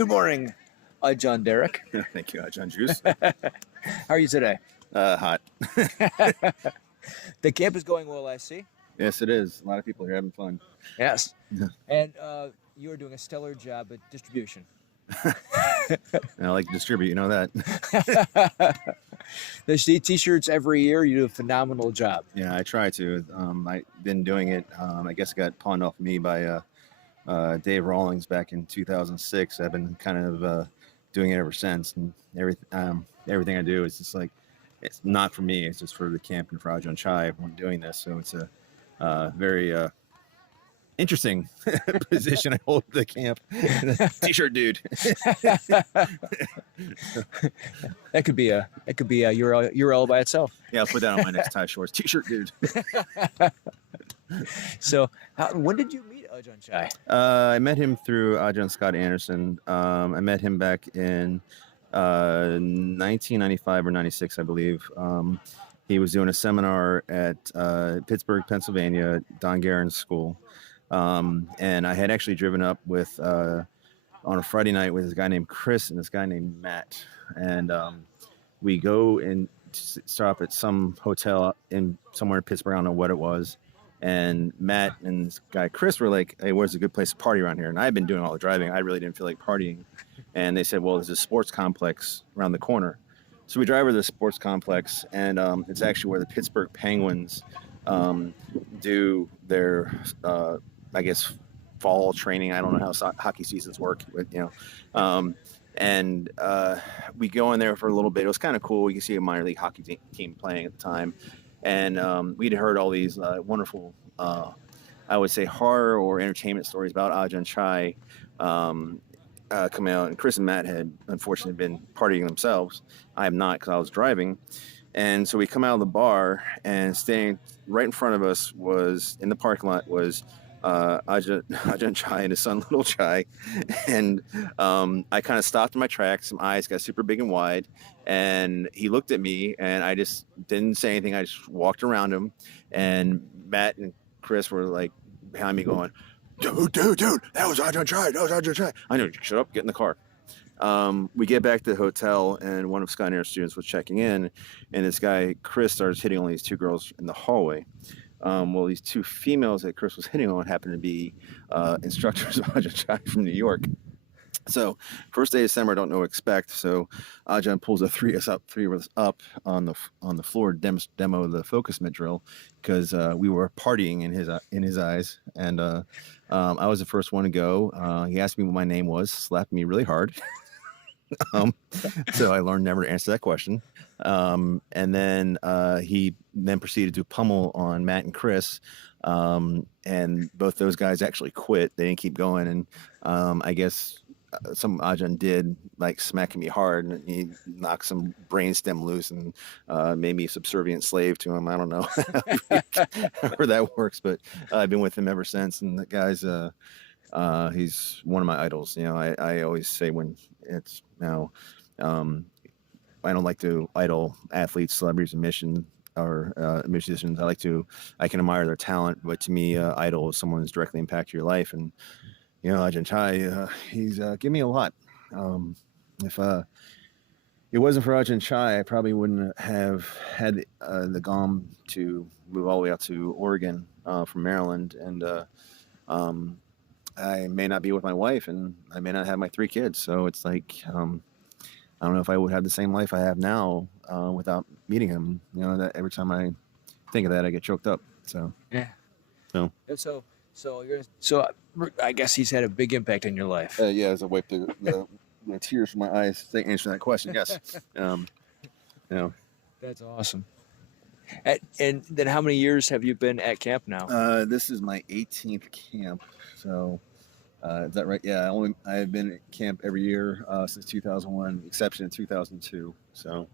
Good morning, John Derrick. Thank you, John Juice. How are you today? Hot. The camp is going well, I see. Yes, it is. A lot of people here having fun. Yes. Yeah. And you are doing a stellar job at distribution. And I like to distribute, you know that. The T-shirts every year, you do a phenomenal job. Yeah, I try to. I've been doing it. I guess it got pawned off me by Dave Rawlings back in 2006. I've been kind of doing it ever since. And everything I do is just like, it's not for me. It's just for the camp and for Ajarn Chai when I'm doing this. So it's a very interesting position I hold at the camp. T-shirt dude. That could be a URL by itself. Yeah, I'll put that on my next tie shorts. T-shirt dude. So, when did you meet Ajarn Chai? I met him through Ajarn Scott Anderson. I met him back in 1995 or 96, I believe. He was doing a seminar at Pittsburgh, Pennsylvania, Don Guerin's school. And I had actually driven up with on a Friday night with this guy named Chris and this guy named Matt. And we go and stop at some hotel in somewhere in Pittsburgh. I don't know what it was. And Matt and this guy Chris were like, "Hey, where's a good place to party around here?" And I had been doing all the driving. I really didn't feel like partying. And they said, "Well, there's a sports complex around the corner." So we drive over to the sports complex, and it's actually where the Pittsburgh Penguins do their, I guess, fall training. I don't know how hockey seasons work, but and we go in there for a little bit. It was kind of cool. You can see a minor league hockey team playing at the time. And we'd heard all these wonderful, I would say, horror or entertainment stories about Ajarn Chai coming out. And Chris and Matt had, unfortunately, been partying themselves. I am not, because I was driving. And so we come out of the bar, and standing right in front of us was, in the parking lot, was Ajarn Chai and his son, Little Chai. And I kind of stopped in my tracks. My eyes got super big and wide. And he looked at me, and I just didn't say anything. I just walked around him. And Matt and Chris were like behind me going, dude, that was Ajarn Chai. That was Ajarn Chai. I know, shut up, get in the car. We get back to the hotel, and one of Scott Air's students was checking in. And this guy, Chris, starts hitting on these two girls in the hallway. Well, these two females that Chris was hitting on happened to be instructors of Ajarn Chai from New York. So first day of summer, I don't know what to expect. So Ajarn pulls three of us up on the floor, demo the focus mitt drill, because we were partying in his eyes. And I was the first one to go. He asked me what my name was, slapped me really hard. So I learned never to answer that question. And then he proceeded to pummel on Matt and Chris. And both those guys actually quit. They didn't keep going. And I guess some Ajarn did like smacking me hard, and he knocked some brainstem loose and made me a subservient slave to him. I don't know how that works, but I've been with him ever since. And the guy's he's one of my idols. I always say when it's now, I don't like to idol athletes, celebrities, and musicians. I can admire their talent, but to me, idol is someone who's directly impacted your life. And Ajarn Chai, he's given me a lot. If it wasn't for Ajarn Chai, I probably wouldn't have had the gom to move all the way out to Oregon from Maryland. And I may not be with my wife, and I may not have my 3 kids. So it's like, I don't know if I would have the same life I have now without meeting him. That every time I think of that, I get choked up. So yeah. So I guess he's had a big impact in your life. Yeah, as I wipe the tears from my eyes answering that question. Yes. That's awesome. And then how many years have you been at camp now? This is my 18th camp. So is that right? Yeah, I've been at camp every year since 2001, exception in 2002. So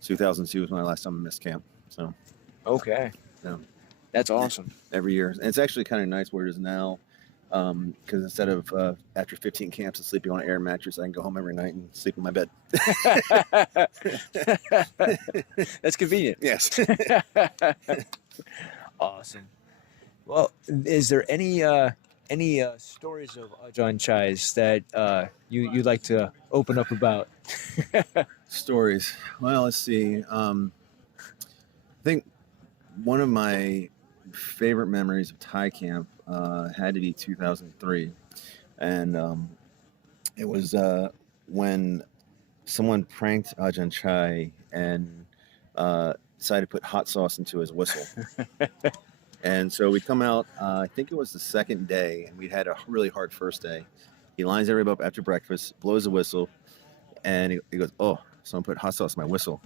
2002 was my last time I missed camp. So okay. Yeah. That's awesome. Every year. And it's actually kind of nice where it is now, because instead of after 15 camps and sleeping on an air mattress, I can go home every night and sleep in my bed. That's convenient. Yes. Awesome. Well, is there any any stories of Ajahn Chais that you'd like to open up about? Stories. Well, let's see. I think one of my favorite memories of Thai camp had to be 2003, and it was when someone pranked Ajahn Chai and decided to put hot sauce into his whistle. And so we come out, I think it was the second day, and we had a really hard first day. He lines everybody up after breakfast, blows a whistle, and he goes, "Oh, someone put hot sauce in my whistle."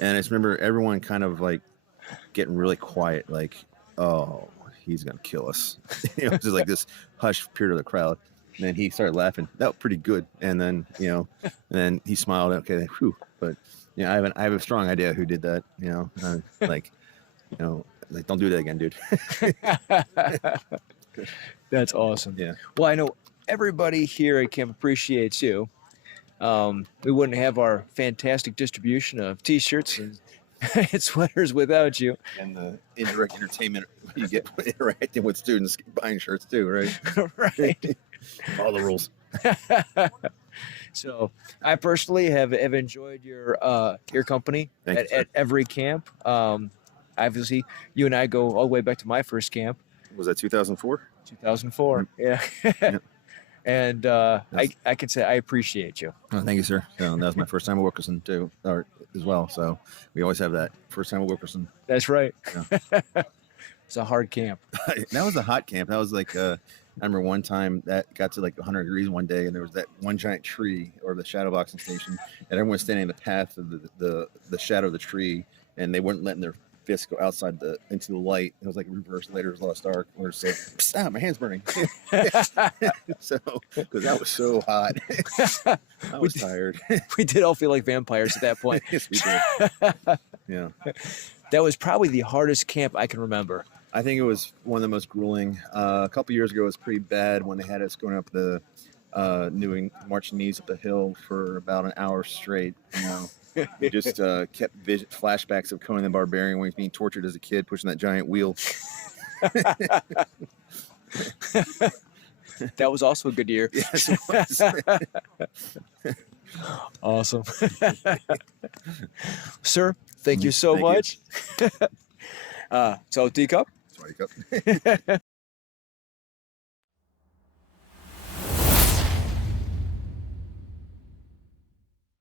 And I just remember everyone kind of like getting really quiet, like, "Oh, he's going to kill us." It was just like this hush period of the crowd. And then he started laughing. That was pretty good. And then, and then he smiled. Okay, whew. But, I have a strong idea who did that, like, don't do that again, dude. That's awesome. Yeah. Well, I know everybody here at camp appreciates you. We wouldn't have our fantastic distribution of T-shirts and sweaters without you. And the indirect entertainment you get interacting with students buying shirts too, right? Right. All the rules. So I personally have enjoyed your company at every camp. Obviously, you and I go all the way back to my first camp. Was that 2004? 2004. Yeah. Yeah. And I can say I appreciate you. Oh, thank you, sir. So that was my first time at Wilkerson too, or as well. So we always have that first time at Wilkerson. That's right. Yeah. It's a hard camp. That was a hot camp. That was like I remember one time that got to like 100 degrees one day, and there was that one giant tree or the shadow boxing station, and everyone was standing in the path of the shadow of the tree, and they weren't letting their fists go outside into the light. It was like reverse Later's Lost Ark, where it's like, my hand's burning. So, because that was so hot. I was tired. We did all feel like vampires at that point. Yes, we did. Yeah. That was probably the hardest camp I can remember. I think it was one of the most grueling. A couple years ago, it was pretty bad when they had us going up the marching knees up the hill for about an hour straight. We just kept flashbacks of Conan the Barbarian when he was being tortured as a kid, pushing that giant wheel. That was also a good year. Yes, it was. Awesome. Sir, thank you so much. So, teacup? Sorry,